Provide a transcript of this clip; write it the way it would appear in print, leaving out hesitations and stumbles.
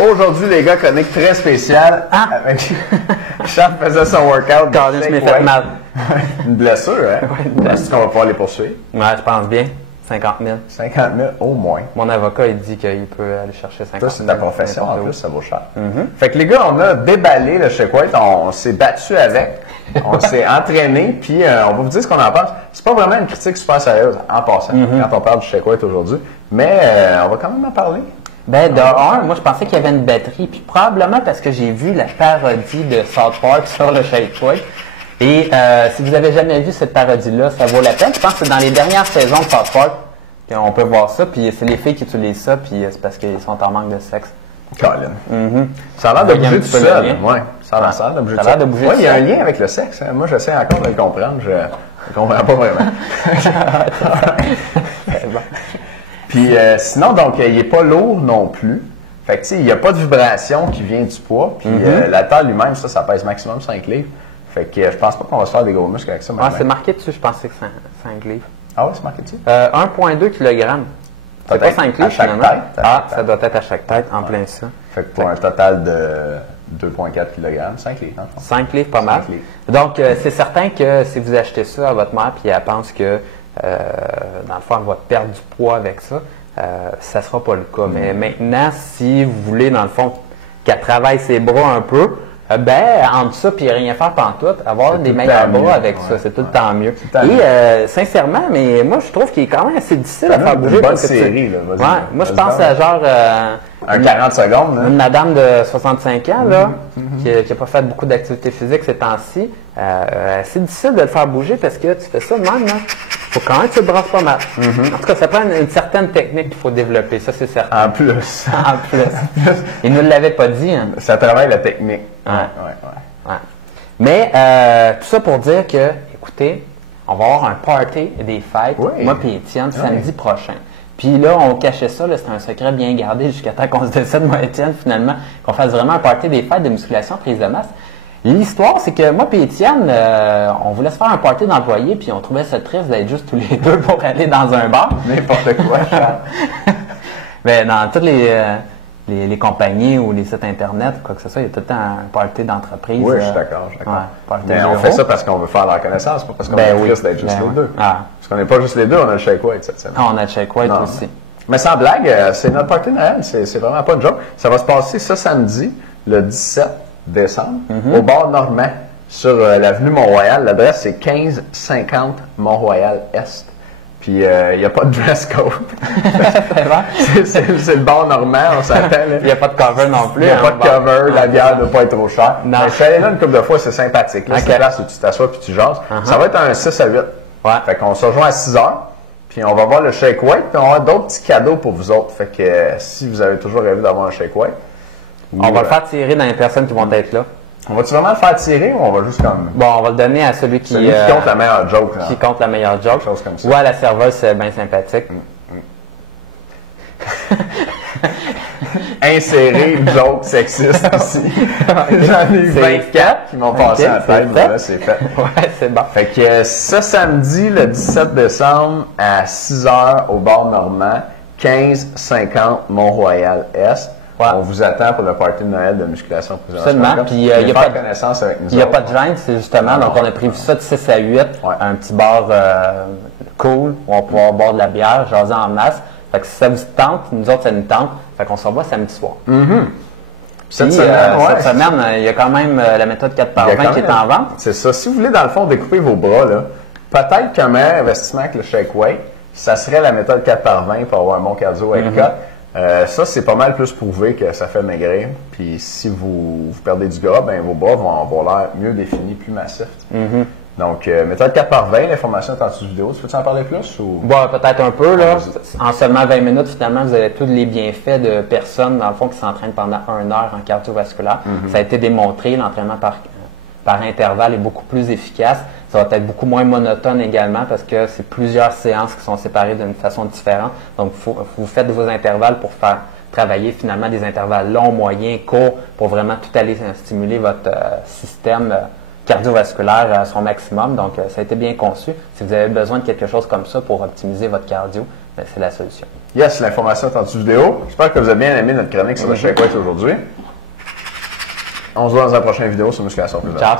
Aujourd'hui, les gars, chronique très spéciale. Avec Charles faisait son workout. Colin, je m'ai fait mal. Une blessure, hein? Ouais, une blessure. Est-ce qu'on va pouvoir les poursuivre? Ouais, je pense bien. 50 000. 50 000 au moins. Mon avocat, il dit qu'il peut aller chercher 50 000. Ça, c'est ta profession en plus, ça vaut cher. Mm-hmm. Fait que les gars, on a déballé le Shake Weight, on s'est battu avec, on s'est entraîné, puis on va vous dire ce qu'on en pense. C'est pas vraiment une critique super sérieuse en passant, quand on parle du Shake Weight aujourd'hui, mais on va quand même en parler. Ben, de un, moi, je pensais qu'il y avait une batterie, puis probablement parce que j'ai vu la parodie de South Park sur le Shake Weight. Et si vous avez jamais vu cette parodie-là, ça vaut la peine. Je pense que c'est dans les dernières saisons de South Park qu'on peut voir ça, puis c'est les filles qui utilisent ça, puis c'est parce qu'ils sont en manque de sexe. Colin. Ça a l'air de bouger tout seul. Ouais, ça a l'air de bouger tout seul. Oui, il y a un lien avec le sexe. Hein. Moi, j'essaie encore de le comprendre. Je ne comprends pas vraiment. Bon. Puis sinon, donc, il n'est pas lourd non plus. Fait que, tu sais, il n'y a pas de vibration qui vient du poids. Puis la taille lui-même, ça pèse maximum 5 livres. Fait que je pense pas qu'on va se faire des gros muscles avec ça. Ouais, c'est marqué dessus, je pensais que c'est 5 livres. Ah oui, c'est marqué dessus? 1,2 kg. C'est pas 5 livres, finalement. Ça doit être à chaque tête, en plein ça. Fait que pour un total de 2,4 kg, 5 livres. 5 livres, pas mal. Donc, c'est certain que si vous achetez ça à votre mère, puis elle pense que, dans le fond, elle va perdre du poids avec ça, ça ne sera pas le cas. Mais maintenant, si vous voulez, dans le fond, qu'elle travaille ses bras un peu, entre ça et rien faire pantoute, avoir des meilleurs bras avec ça, c'est tout le temps mieux. Et sincèrement, mais moi je trouve qu'il est quand même assez difficile à faire bouger. Une bonne série, là. Moi je pense à genre un 40 secondes. Là. Une madame de 65 ans là, qui n'a pas fait beaucoup d'activité physique ces temps-ci. C'est difficile de le faire bouger parce que tu fais ça de même, il faut quand même que tu te brasses pas mal. En tout cas, ça prend une certaine technique qu'il faut développer, ça c'est certain. En plus. En plus. Il ne nous l'avait pas dit. Hein. Ça travaille la technique. Ouais. Mais tout ça pour dire que, écoutez, on va avoir un party des fêtes, moi et Étienne, samedi prochain. Puis là, on cachait ça, c'était un secret bien gardé jusqu'à temps qu'on se décide, moi et Étienne, finalement, qu'on fasse vraiment un party des fêtes de musculation, prise de masse. L'histoire, c'est que moi et Étienne, on voulait se faire un party d'employés, puis on trouvait ça triste d'être juste tous les deux pour aller dans un bar. N'importe quoi, Charles. Mais dans toutes les compagnies ou les sites Internet, quoi que ce soit, il y a tout le temps un party d'entreprise. Oui, je suis d'accord. Mais on bureau. fait ça parce qu'on veut faire la reconnaissance, pas parce qu'on est triste d'être juste les deux. Parce qu'on n'est pas juste les deux, on a le Shake Weight cette semaine. On a le Shake Weight aussi. Mais sans blague, c'est notre party de Noël, c'est vraiment pas une joke. Ça va se passer ce samedi, le 17 décembre, au bar Normand, sur l'avenue Mont-Royal. L'adresse, c'est 1550 Mont-Royal-Est. Puis, il n'y a pas de dress code. C'est le bar Normand, on s'appelle. Il n'y a pas de cover non plus. Il n'y a pas de cover, la bière ne doit pas être trop chère. Non. Mais je suis allé là une couple de fois, c'est sympathique. C'est une place où tu t'assois puis tu jases. Ça va être un 6 à 8. Fait qu'on se rejoint à 6 heures. Puis on va voir le Shake Weight, puis on va avoir d'autres petits cadeaux pour vous autres. Fait que si vous avez toujours rêvé d'avoir un Shake Weight, on va le faire tirer dans les personnes qui vont être là. On va-tu vraiment le faire tirer ou on va juste comme... Bon, on va le donner à celui qui compte la meilleure joke. Là. Qui compte la meilleure joke. Chose comme ça. Ou à la serveuse, c'est bien sympathique. Insérer une joke sexiste ici. J'en ai eu 24 qui m'ont passé à la tête, mais là, c'est fait. Ouais, c'est bon. Fait que ce samedi, le 17 décembre, à 6h au bar Normand, 1550 Mont-Royal-Est. On vous attend pour le party de Noël de musculation. Seulement, puis il n'y a pas de connaissance avec nous. Il n'y a pas de gêne, c'est justement, donc on a prévu ça de 6 à 8, un petit bar cool, où on va pouvoir boire de la bière, jaser en masse. Fait que si ça vous tente, nous autres ça nous tente, fait qu'on se revoit samedi soir. Cette semaine, il y a quand même la méthode 4x20 qui est en vente. C'est ça. Si vous voulez, dans le fond, découper vos bras, là, peut-être qu'un meilleur investissement que le Shake Weight, ça serait la méthode 4x20 pour avoir un bon cardio avec cut. Ça, c'est pas mal plus prouvé que ça fait maigrir. Puis si vous perdez du gras, ben vos bras vont avoir l'air mieux définis, plus massifs. Donc, méthode 4x20, l'information est en dessous de vidéo. Tu peux en parler plus? Ou... Bon, peut-être un peu. Là. En seulement 20 minutes, finalement, vous avez tous les bienfaits de personnes, dans le fond, qui s'entraînent pendant 1 heure en cardiovasculaire. Ça a été démontré, l'entraînement par intervalle est beaucoup plus efficace. Ça va être beaucoup moins monotone également parce que c'est plusieurs séances qui sont séparées d'une façon différente. Donc, vous faites vos intervalles pour faire travailler finalement des intervalles longs, moyens, courts, pour vraiment tout aller stimuler votre système cardiovasculaire à son maximum. Donc, ça a été bien conçu. Si vous avez besoin de quelque chose comme ça pour optimiser votre cardio, ben, c'est la solution. Yes, l'information est en dessous vidéo. J'espère que vous avez bien aimé notre chronique sur le shake weight aujourd'hui. On se voit dans une prochaine vidéo sur Musculation Plus. Ciao!